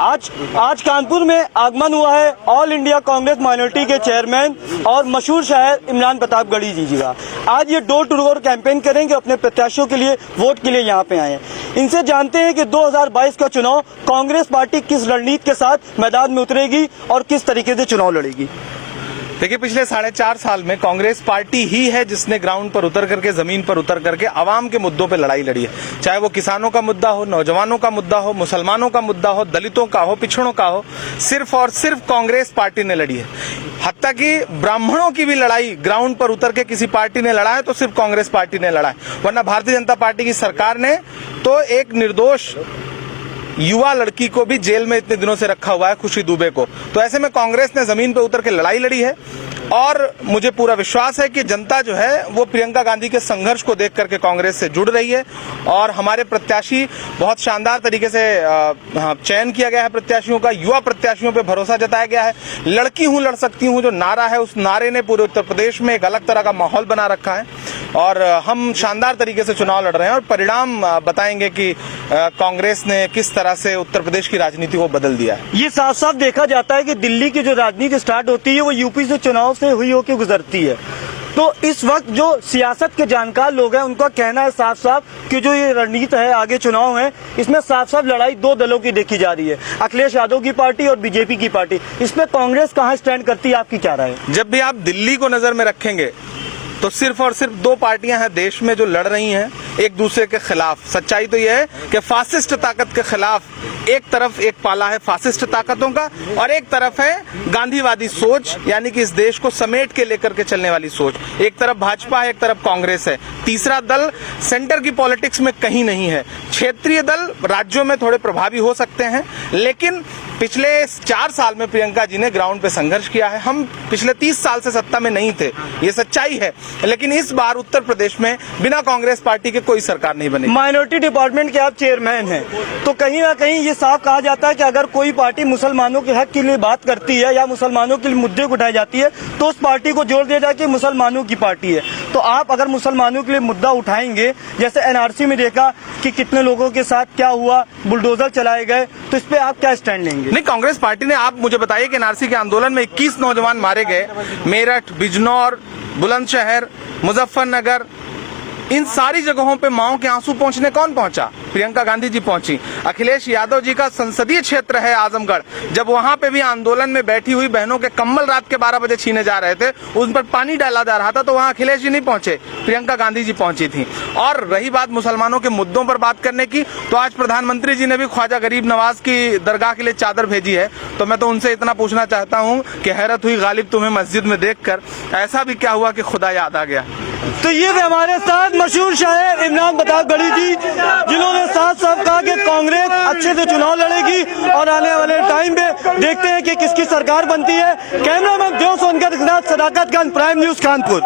आज कानपुर में आगमन हुआ है ऑल इंडिया कांग्रेस माइनॉरिटी के चेयरमैन और मशहूर शायर इमरान प्रतापगढ़ी जी का। आज ये डोर टू डोर कैंपेन करेंगे, अपने प्रत्याशियों के लिए वोट के लिए यहाँ पे आए हैं। इनसे जानते हैं कि 2022 का चुनाव कांग्रेस पार्टी किस रणनीति के साथ मैदान में उतरेगी और किस तरीके से चुनाव लड़ेगी। देखिए, पिछले 4.5 साल में कांग्रेस पार्टी ही है जिसने ग्राउंड पर उतर करके, जमीन पर उतर करके आवाम के मुद्दों पे लड़ाई लड़ी है। चाहे वो किसानों का मुद्दा हो, नौजवानों का मुद्दा हो, मुसलमानों का मुद्दा हो, दलितों का हो, पिछड़ों का हो, सिर्फ और सिर्फ कांग्रेस पार्टी ने लड़ी है। हत्ता कि ब्राह्मणों की भी लड़ाई ग्राउंड पर उतर के किसी पार्टी ने लड़ा है तो सिर्फ कांग्रेस पार्टी ने लड़ा है, वरना भारतीय जनता पार्टी की सरकार ने तो एक निर्दोष युवा लड़की को भी जेल में इतने दिनों से रखा हुआ है, खुशी दुबे को। तो ऐसे में कांग्रेस ने जमीन पे उतर के लड़ाई लड़ी है और मुझे पूरा विश्वास है कि जनता जो है वो प्रियंका गांधी के संघर्ष को देख करके कांग्रेस से जुड़ रही है। और हमारे प्रत्याशी बहुत शानदार तरीके से चयन किया गया है प्रत्याशियों का, युवा प्रत्याशियों पे भरोसा जताया गया है। लड़की हूं लड़ सकती हूं जो नारा है, उस नारे ने पूरे उत्तर प्रदेश में एक अलग तरह का माहौल बना रखा है और हम शानदार तरीके से चुनाव लड़ रहे हैं और परिणाम बताएंगे कि कांग्रेस ने किस तरह से उत्तर प्रदेश की राजनीति को बदल दिया है। ये साफ साफ देखा जाता है कि दिल्ली की जो राजनीति स्टार्ट होती है वो यूपी से चुनाव से हुई होकर गुजरती है। तो इस वक्त जो सियासत के जानकार लोग हैं उनका कहना है साफ साफ कि जो ये रणनीति है, आगे चुनाव है, इसमें साफ साफ लड़ाई दो दलों की देखी जा रही है, अखिलेश यादव की पार्टी और बीजेपी की पार्टी। इसमें कांग्रेस कहां स्टैंड करती है, आपकी क्या राय है? जब भी आप दिल्ली को नजर में रखेंगे तो सिर्फ और सिर्फ दो पार्टियां हैं देश में जो लड़ रही हैं एक दूसरे के खिलाफ। सच्चाई तो यह है कि फासिस्ट ताकत के खिलाफ एक तरफ एक पाला है फासिस्ट ताकतों का और एक तरफ है गांधीवादी सोच, यानी कि इस देश को समेट के लेकर के चलने वाली सोच। एक तरफ भाजपा है, एक तरफ कांग्रेस है। तीसरा दल सेंटर की पॉलिटिक्स में कहीं नहीं है। क्षेत्रीय दल राज्यों में थोड़े प्रभावी हो सकते हैं, लेकिन पिछले 4 साल में प्रियंका जी ने ग्राउंड पे संघर्ष किया है। हम पिछले 30 साल से सत्ता में नहीं थे, ये सच्चाई है, लेकिन इस बार उत्तर प्रदेश में बिना कांग्रेस पार्टी के कोई सरकार नहीं बनी। माइनॉरिटी डिपार्टमेंट के आप चेयरमैन हैं, तो कहीं ना कहीं ये साफ कहा जाता है कि अगर कोई पार्टी मुसलमानों के हक के लिए बात करती है या मुसलमानों के लिए मुद्दे को उठाई जाती है तो उस पार्टी को जोड़ दिया जाए कि मुसलमानों की पार्टी है। तो आप अगर मुसलमानों के लिए मुद्दा उठाएंगे, जैसे एनआरसी में देखा कि कितने लोगों के साथ क्या हुआ, बुलडोजर चलाए गए, तो इस पे आप क्या स्टैंड लेंगे? नहीं, कांग्रेस पार्टी ने, आप मुझे बताइए कि एनआरसी के आंदोलन में 21 नौजवान मारे गए। मेरठ, बिजनौर, बुलंदशहर, मुजफ्फरनगर, इन सारी जगहों पे माओ के आंसू पहुंचने कौन पहुंचा? प्रियंका गांधी जी पहुंची। अखिलेश यादव जी का संसदीय क्षेत्र है आजमगढ़, जब वहां पे भी आंदोलन में बैठी हुई बहनों के कम्बल रात के 12 बजे छीने जा रहे थे, उन पर पानी डाला जा रहा था, तो वहां अखिलेश जी नहीं पहुंचे, प्रियंका गांधी जी पहुंची थी। और रही बात मुसलमानों के मुद्दों पर बात करने की, तो आज प्रधानमंत्री जी ने भी ख्वाजा गरीब नवाज की दरगाह के लिए चादर भेजी है। तो मैं तो उनसे इतना पूछना चाहता हूँ कि हैरत हुई गालिब तुम्हें मस्जिद में देखकर, ऐसा भी क्या हुआ कि खुदा याद आ गया? तो ये भी हमारे साथ मशहूर शायर इमरान प्रतापगढ़ी जी, जिन्होंने साफ साफ कहा कि कांग्रेस अच्छे से चुनाव लड़ेगी और आने वाले टाइम में देखते हैं कि किसकी सरकार बनती है। कैमरामैन देव सोनकर के साथ सदाकत खान, प्राइम न्यूज, कानपुर।